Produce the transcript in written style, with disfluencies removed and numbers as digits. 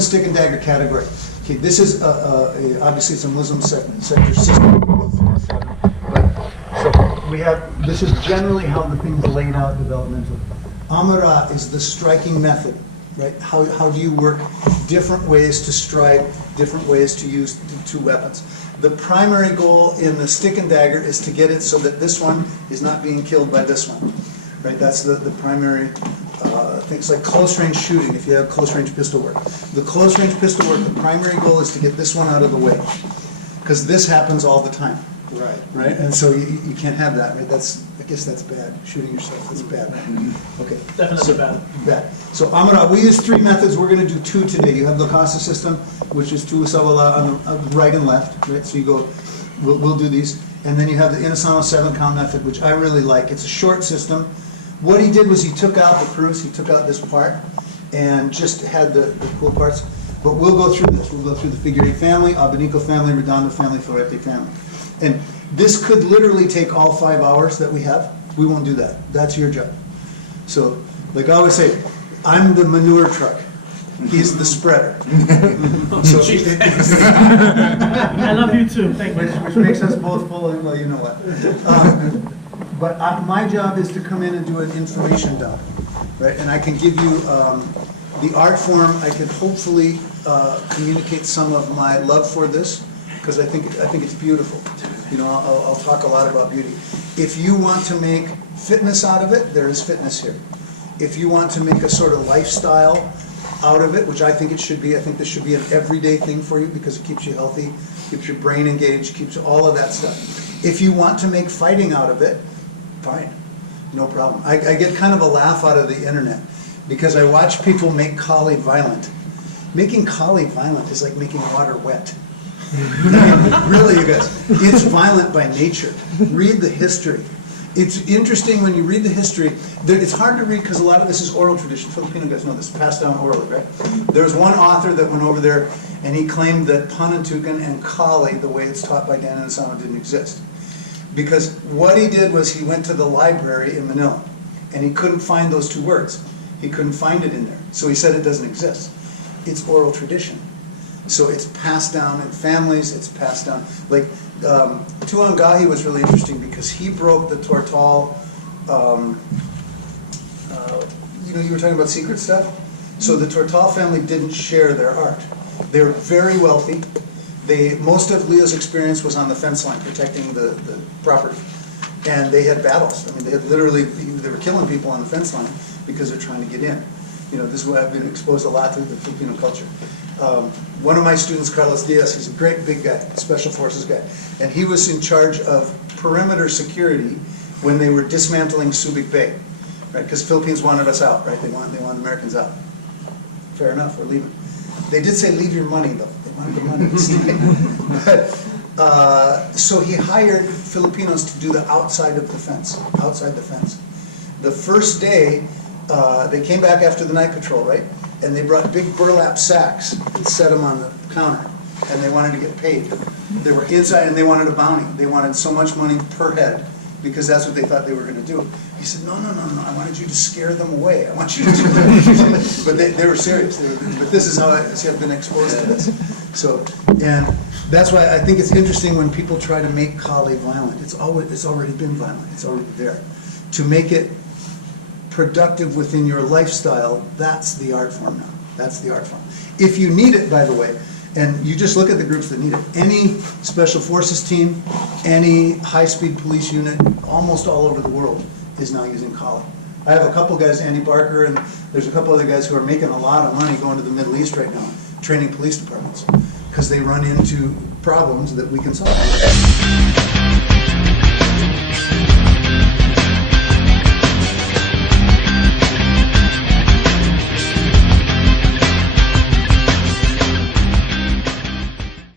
the stick and dagger category. Okay, this is obviously it's a Muslim sector system. So we have, this is generally how the thing's laid out developmentally. Amara is the striking method, right? How do you work different ways to strike, different ways to use two weapons. The primary goal in the stick and dagger is to get it so that this one is not being killed by this one, right? That's the primary things like close range shooting, if you have close range pistol work. The close range pistol work, the primary goal is to get this one out of the way, because this happens all the time. Right, and so you can't have that, right? I guess that's bad. Shooting yourself, that's bad. Okay. Definitely Bad. So Amara, we use three methods. We're going to do two today. You have the Casa system, which is two savala on the right and left, right? So you go, we'll do these. And then you have the Inasano 7-count method, which I really like. It's a short system. What he did was he took out the proofs, he took out this part, and just had the cool parts. But we'll go through this. We'll go through the figure 8 family, Abanico family, Redondo family, Florete family. And this could literally take all 5 hours that we have. We won't do that. That's your job. So, like I always say, I'm the manure truck. He's the spreader. So, I love you too. Thank you. which makes us both full of, well, you know what. But my job is to come in and do an information dump, right? And I can give you the art form. I can hopefully communicate some of my love for this, because I think it's beautiful. You know, I'll talk a lot about beauty. If you want to make fitness out of it, there is fitness here. If you want to make a sort of lifestyle out of it, which I think it should be, I think this should be an everyday thing for you because it keeps you healthy, keeps your brain engaged, keeps all of that stuff. If you want to make fighting out of it, fine, no problem. I get kind of a laugh out of the internet because I watch people make Kali violent. Making Kali violent is like making water wet. I mean, really, you guys, it's violent by nature. Read the history. It's interesting when you read the history. It's hard to read because a lot of this is oral tradition. Filipino guys know this, passed down orally, right? There's one author that went over there and he claimed that Panantukan and Kali, the way it's taught by Dan and Asano, didn't exist. Because what he did was he went to the library in Manila and he couldn't find those two words. He couldn't find it in there. So he said it doesn't exist. It's oral tradition. So it's passed down in families, it's passed down. Like, Tuangahi was really interesting because he broke the Tortal, you know, you were talking about secret stuff? So the Tortal family didn't share their art. They were very wealthy. Most of Leo's experience was on the fence line, protecting the property. And they had battles. I mean, they were killing people on the fence line because they're trying to get in. You know, this is where I've been exposed a lot to the Filipino culture. One of my students, Carlos Diaz, he's a great big guy, special forces guy, and he was in charge of perimeter security when they were dismantling Subic Bay, right? Because Philippines wanted us out, right? They want Americans out. Fair enough, we're leaving. They did say leave your money though. They wanted the money. But, so he hired Filipinos to do the outside of the fence, outside the fence. The first day, they came back after the night patrol, right? And they brought big burlap sacks and set them on the counter. And they wanted to get paid. They were inside and they wanted a bounty. They wanted so much money per head because that's what they thought they were going to do. He said, no, I wanted you to scare them away. I want you to do that. But they were serious. But this is how I've been exposed to this. So, and that's why I think it's interesting when people try to make Kali violent. It's already been violent. It's already there. To make it productive within your lifestyle, that's the art form now. That's the art form. If you need it, by the way, and you just look at the groups that need it, any special forces team, any high-speed police unit, almost all over the world is now using Kali. I have a couple guys, Andy Barker, and there's a couple other guys who are making a lot of money going to the Middle East right now, training police departments, because they run into problems that we can solve.